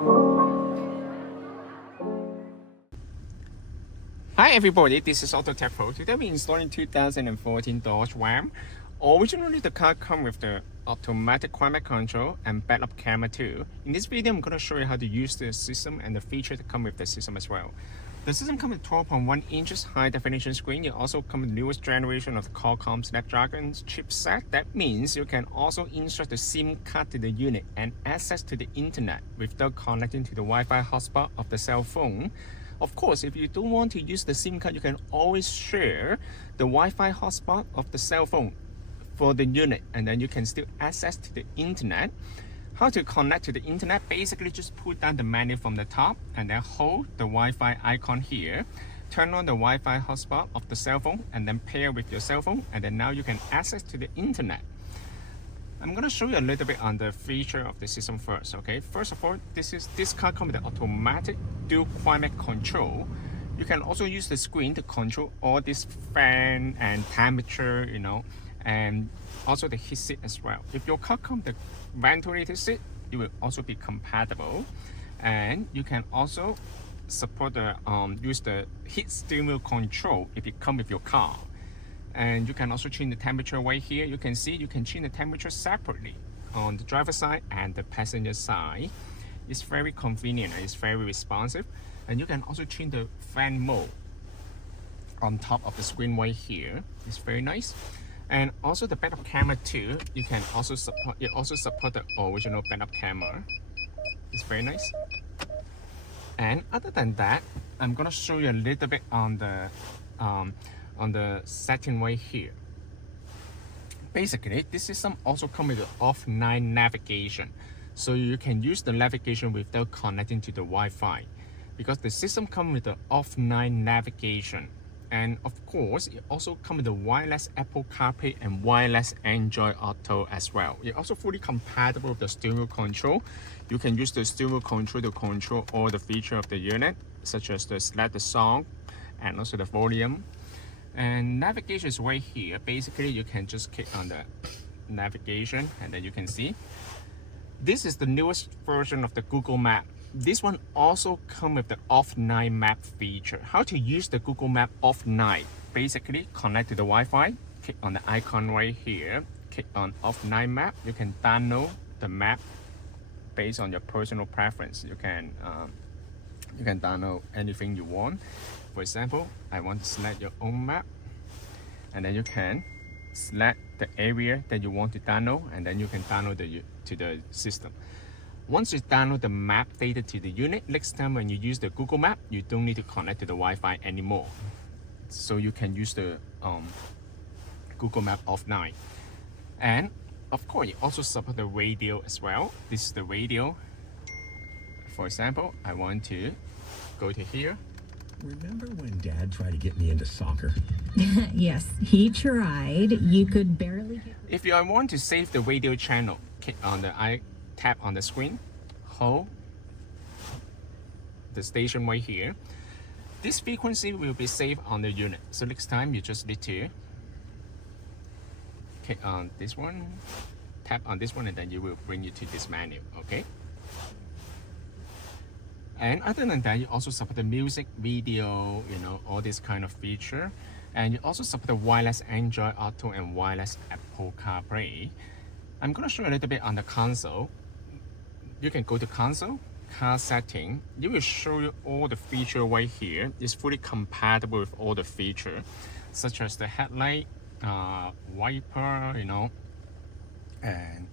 Hi everybody, this is AutoTecPro. Today we're installing 2014 Dodge Ram. Originally the car comes with the automatic climate control and backup camera too. In this video I'm going to show you how to use the system and the features that come with the system as well. The system comes with 12.1 inches high definition screen. It also comes with the newest generation of the Qualcomm Snapdragon chipset. That means you can also insert the SIM card to the unit and access to the internet without connecting to the Wi-Fi hotspot of the cell phone. Of course, if you don't want to use the SIM card, you can always share the Wi-Fi hotspot of the cell phone for the unit, and then you can still access to the internet. How to connect to the internet? Basically, just put down the menu from the top and then hold the Wi-Fi icon here. Turn on the Wi-Fi hotspot of the cell phone and then pair with your cell phone, and then now you can access to the internet. I'm going to show you a little bit on the feature of the system first, okay? First of all, this car comes with the automatic dual climate control. You can also use the screen to control all this fan and temperature, and also the heat seat as well. If your car comes with the ventilated seat, it will also be compatible. And you can also support the use the heat steering wheel control if it comes with your car. And you can also change the temperature right here. You can see you can change the temperature separately on the driver side and the passenger side. It's very convenient and it's very responsive. And you can also change the fan mode on top of the screen right here. It's very nice. And also the backup camera too. You can also support the original backup camera. It's very nice. And other than that, I'm gonna show you a little bit on the setting right here. Basically, this system also comes with offline navigation, so you can use the navigation without connecting to the Wi-Fi, because the system comes with the offline navigation. And of course, it also comes with the wireless Apple CarPlay and wireless Android Auto as well. It's also fully compatible with the steering wheel control. You can use the steering wheel control to control all the features of the unit, such as the select the song and also the volume. And navigation is right here. Basically, you can just click on the navigation and then you can see. This is the newest version of the Google Map. This one also comes with the offline map feature. How to use the Google Map offline? Basically, connect to the Wi-Fi, click on the icon right here, click on offline map. You can download the map based on your personal preference. You can download anything you want. For example, I want to select your own map, and then you can select the area that you want to download, and then you can download to the system. Once you download the map data to the unit, next time when you use the Google Map, you don't need to connect to the Wi-Fi anymore. So you can use the Google Map offline. And of course, you also support the radio as well. This is the radio. For example, I want to go to here. Remember when Dad tried to get me into soccer? Yes, he tried. You could barely get... If you want to save the radio channel, click on tap on the screen, hold the station right here. This frequency will be saved on the unit. So next time you just need to click on this one, tap on this one, and then you will bring you to this menu, okay? And other than that, you also support the music, video, all this kind of feature. And you also support the wireless Android Auto and wireless Apple CarPlay. I'm going to show you a little bit on the console. You can go to console, car setting. It will show you all the features right here. It's fully compatible with all the features, such as the headlight, wiper, and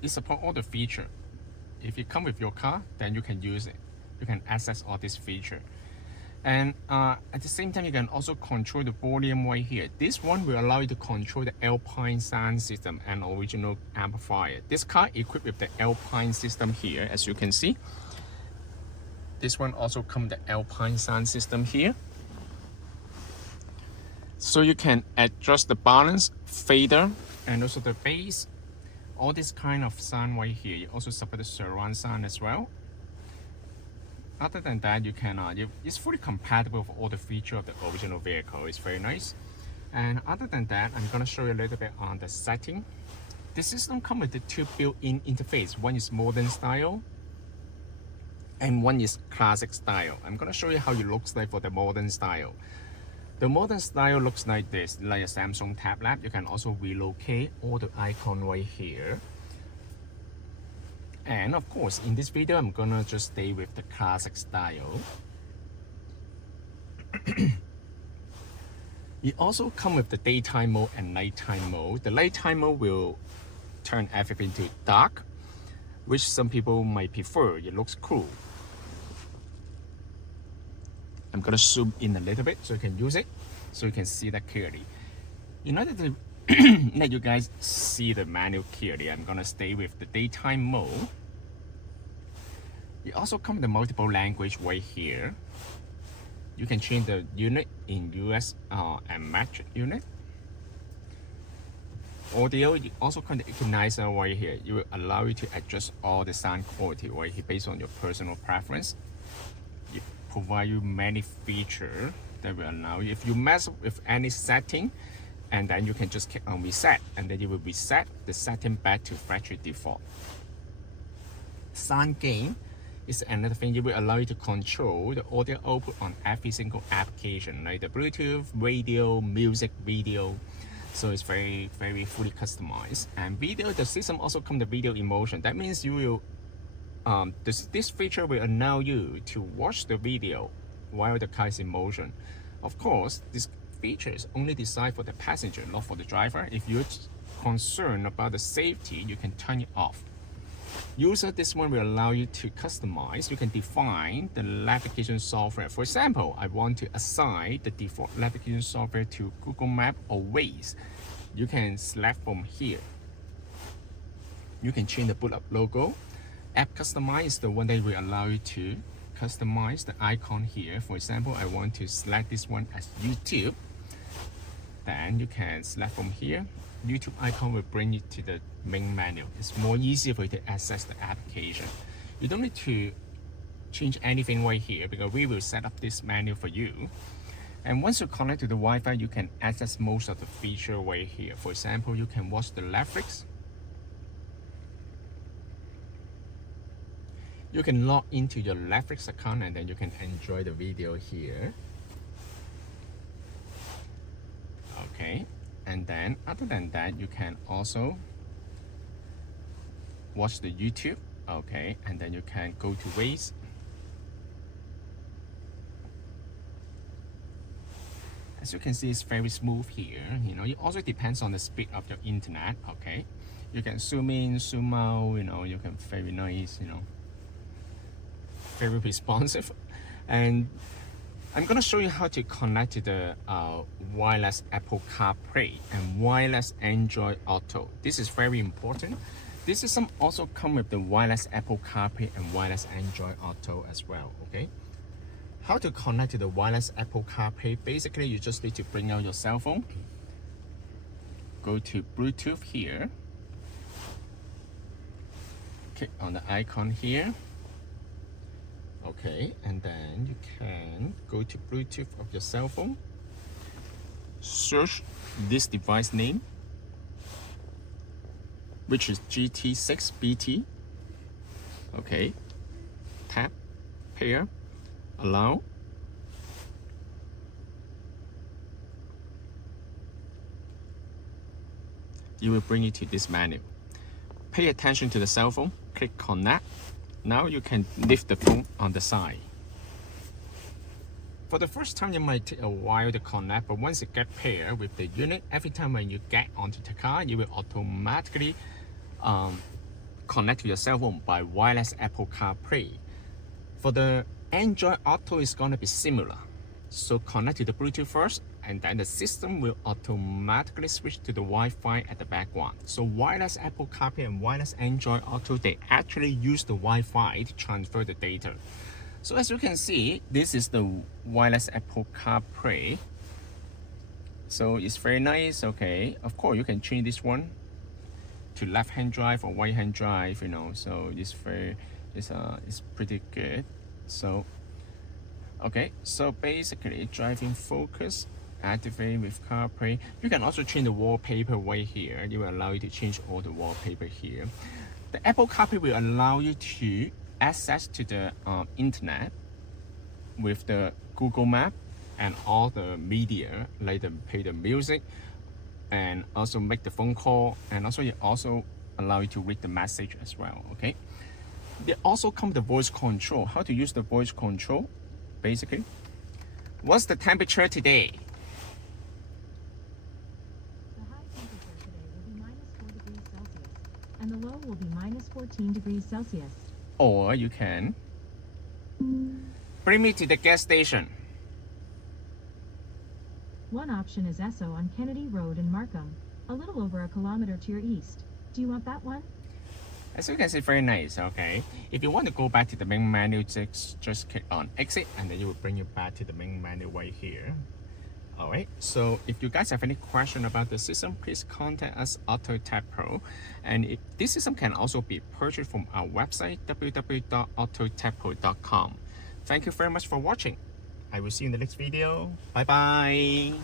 it supports all the features. If it comes with your car, then you can use it. You can access all these features. And at the same time, you can also control the volume right here. This one will allow you to control the Alpine sound system and original amplifier. This car equipped with the Alpine system here, as you can see. This one also comes with the Alpine sound system here. So you can adjust the balance, fader, and also the bass. All this kind of sound right here. You also support the surround sound as well. Other than that, you can it's fully compatible with all the features of the original vehicle. It's very nice. And other than that, I'm gonna show you a little bit on the setting. The system comes with the two built-in interface. One is modern style, and one is classic style. I'm gonna show you how it looks like for the modern style. The modern style looks like this, like a Samsung tablet. You can also relocate all the icon right here. And of course, in this video, I'm gonna just stay with the classic style. It also comes with the daytime mode and nighttime mode. The nighttime mode will turn everything to dark, which some people might prefer. It looks cool. I'm gonna zoom in a little bit so you can use it, so you can see that clearly. In order to let you guys see the menu clearly, I'm gonna stay with the daytime mode. It also comes with multiple language right here. You can change the unit in US and match unit. Audio, you also comes the equalizer right here. It will allow you to adjust all the sound quality right here based on your personal preference. It provides you many features that will allow you, if you mess with any setting, and then you can just click on reset, and then you will reset the setting back to factory default. Sound gain is another thing. It will allow you to control the audio output on every single application, like the Bluetooth, radio, music, video. So it's very fully customized. And video, the system also comes with video emotion. That means you will, this feature will allow you to watch the video while the car is in motion. Of course, this feature is only designed for the passenger, not for the driver. If you're concerned about the safety, you can turn it off. User, this one will allow you to customize. You can define the navigation software. For example, I want to assign the default navigation software to Google Maps or Waze. You can select from here. You can change the boot up logo. App customize is the one that will allow you to customize the icon here. For example, I want to select this one as YouTube. Then you can select from here. YouTube icon will bring you to the main menu. It's more easier for you to access the application. You don't need to change anything right here because we will set up this menu for you. And once you connect to the Wi-Fi, you can access most of the feature right here. For example, you can watch the Netflix. You can log into your Netflix account and then you can enjoy the video here. Okay. And then other than that, you can also watch the YouTube. Okay, and then you can go to Waze. As you can see, it's very smooth here. You know, it also depends on the speed of your internet. Okay, you can zoom in, zoom out. You know, you can very nice. You know, very responsive. And I'm gonna show you how to connect to the wireless Apple CarPlay and wireless Android Auto. This is very important. This system also comes with the wireless Apple CarPlay and wireless Android Auto as well. Okay. How to connect to the wireless Apple CarPlay? Basically, you just need to bring out your cell phone. Go to Bluetooth here. Click on the icon here. Okay, and then you can go to Bluetooth of your cell phone. Search this device name, which is GT6BT. Okay, tap, pair, allow. It will bring you to this menu. Pay attention to the cell phone, click connect. Now you can lift the phone on the side. For the first time, it might take a while to connect, but once it gets paired with the unit, every time when you get onto the car, you will automatically connect to your cell phone by wireless Apple CarPlay. For the Android Auto, it's going to be similar. So connect to the Bluetooth first, and then the system will automatically switch to the Wi-Fi at the background. So wireless Apple CarPlay and wireless Android Auto, they actually use the Wi-Fi to transfer the data. So as you can see, this is the wireless Apple CarPlay. So it's very nice. Okay, of course you can change this one to left-hand drive or right-hand drive. You know, so it's pretty good. So okay, so basically driving focus, activate with CarPlay. You can also change the wallpaper right here. It will allow you to change all the wallpaper here. The Apple CarPlay will allow you to access to the internet with the Google Map and all the media, like play the music and also make the phone call, and also it also allow you to read the message as well. Okay, they also come with the voice control. How to use the voice control? Basically, what's the temperature today? The high temperature today will be -4 degrees Celsius, and the low will be -14 degrees Celsius. Or you can bring me to the gas station. One option is Esso on Kennedy Road in Markham, a little over a kilometer to your east. Do you want that one? As you can see, very nice. Okay, if you want to go back to the main menu, just click on exit, and then it will bring you back to the main menu right here. Alright, so if you guys have any question about the system, please contact us, AutoTecPro. And this system can also be purchased from our website, www.autotecpro.com. Thank you very much for watching. I will see you in the next video. Bye bye.